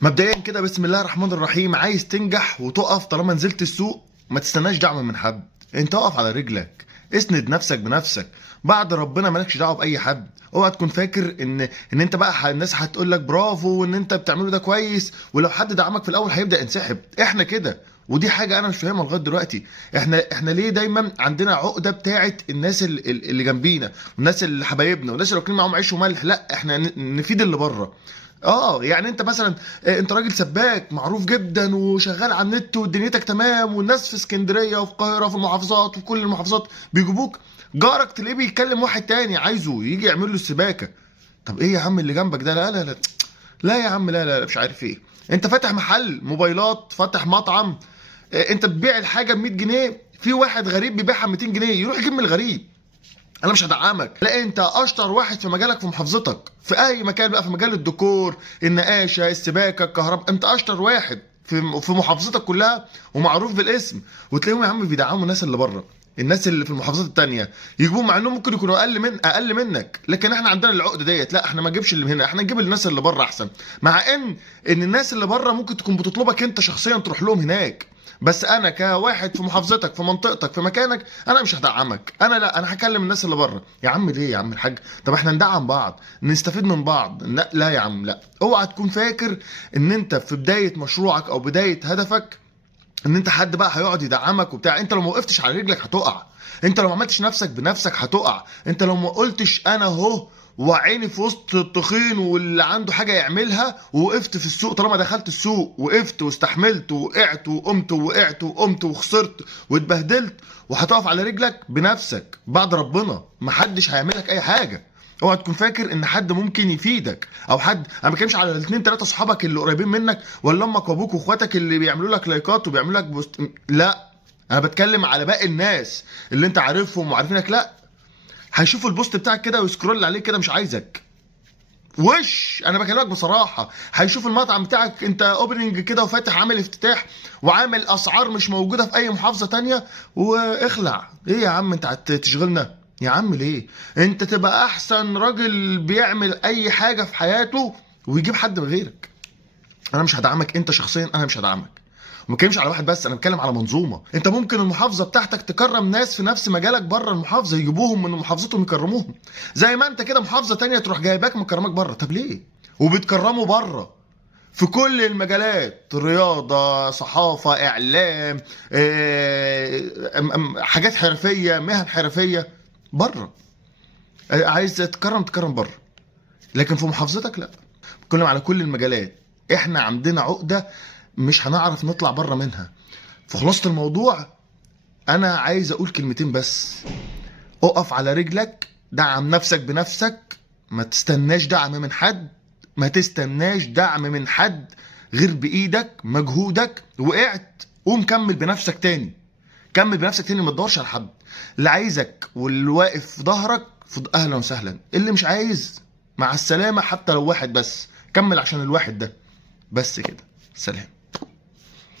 مبدئيا كده بسم الله الرحمن الرحيم. عايز تنجح وتقف طالما نزلت السوق ما تستناش دعم من حد. انت اقف على رجلك، اسند نفسك بنفسك. بعد ربنا مالكش دعوه باي حد. اوعى تكون فاكر ان انت بقى الناس هتقول لك برافو وان انت بتعمله ده كويس، ولو حد دعمك في الاول هيبدا ينسحب. احنا كده، ودي حاجه انا مش فاهمها لغايه دلوقتي. احنا ليه دايما عندنا عقده بتاعت الناس اللي جنبينا والناس اللي حبايبنا والناس اللي واكلين معاهم عيش وملح؟ لا، احنا نفيد اللي بره. يعني انت مثلا، انت راجل سباك معروف جدا وشغال على النت ودنيتك تمام، والناس في اسكندريه وفي القاهره وفي المحافظات وفي كل المحافظات بيجيبوك. جارك تلاقيه بيتكلم واحد تاني عايزه يجي يعمل له السباكه. طب ايه يا عم اللي جنبك ده؟ لا لا لا، لا يا عم، لا لا لا، مش عارف ايه. انت فاتح محل موبايلات، فاتح مطعم، انت بتبيع الحاجه ب 100 جنيه، في واحد غريب بيبيعها ب 200 جنيه، يروح يجيب من الغريب. انا مش هدعمك. لا، انت اشطر واحد في مجالك في محافظتك، في اي مكان بقى، في مجال الديكور، النقاشه، السباكه، الكهرباء، انت اشطر واحد في محافظتك كلها ومعروف بالاسم. وتلاقيهم يا عم بيدعموا الناس اللي بره، الناس اللي في المحافظات التانية يجيبوهم، مع انهم ممكن يكونوا اقل منك. لكن احنا عندنا العقده ديت، لا احنا ما نجيبش اللي هنا، احنا نجيب الناس اللي بره احسن. مع ان الناس اللي بره ممكن تكون بتطلبك انت شخصيا تروح لهم هناك، بس انا كواحد في محافظتك، في منطقتك، في مكانك، انا مش هدعمك. لا، انا هكلم الناس اللي بره. يا عم ليه يا عم الحاج؟ طب احنا ندعم بعض، نستفيد من بعض. لا لا يا عم، لا. اوعى تكون فاكر ان انت في بدايه مشروعك او بدايه هدفك ان انت حد بقى هيقعد يدعمك وبتاع. انت لو ما وقفتش على رجلك هتقع. انت لو ما عملتش نفسك بنفسك هتقع. انت لو ما قلتش انا اهو وعيني في وسط الطحين واللي عنده حاجه يعملها، ووقفت في السوق، طالما دخلت السوق وقفت واستحملت وقعت وقمت ووقعت وقمت وخسرت واتبهدلت، وهتقف على رجلك بنفسك بعد ربنا، محدش هيعملك اي حاجه. اوعى تكون فاكر ان حد ممكن يفيدك او حد. انا ما بتكلمش على الاثنين ثلاثه اصحابك اللي قريبين منك، ولا امك وابوك واخواتك اللي بيعملوا لك لايكات وبيعملوا لك بوست. لا، انا بتكلم على باقي الناس اللي انت عارفهم وعارفينك. لا، هيشوفوا البوست بتاعك كده ويسكرول عليه كده مش عايزك. انا بكلمك بصراحه. هيشوف المطعم بتاعك انت اوبننج كده وفاتح عامل افتتاح وعامل اسعار مش موجوده في اي محافظه تانية، واخلع. ايه يا عم انت هتشغلنا يا عم ليه؟ انت تبقى احسن راجل بيعمل اي حاجه في حياته ويجيب حد من غيرك. انا مش هدعمك انت شخصيا، انا مش هدعمك. وما بتكلمش على واحد بس، انا بتكلم على منظومه. انت ممكن المحافظه بتاعتك تكرم ناس في نفس مجالك بره المحافظه، يجيبوهم من محافظتهم يكرموهم. زي ما انت كده محافظه تانية تروح جايباك مكرمك بره. طب ليه؟ وبتكرموا بره في كل المجالات، رياضه، صحافه، اعلام، حاجات حرفيه، مهن حرفيه بره. عايز تكرم بره، لكن في محافظتك لا. بتكلم على كل المجالات. احنا عندنا عقده مش هنعرف نطلع بره منها. في خلاصه الموضوع، انا عايز اقول كلمتين بس. اقف على رجلك، دعم نفسك بنفسك، ما تستناش دعم من حد. ما تستناش دعم من حد غير بايدك، مجهودك. وقعت قوم كمل بنفسك تاني. كمل بنفسك تاني، ما تدورش على حد. اللي عايزك واللي واقف في ظهرك اهلا وسهلا. اللي مش عايز مع السلامه، حتى لو واحد بس كمل عشان الواحد ده. بس كده، سلام.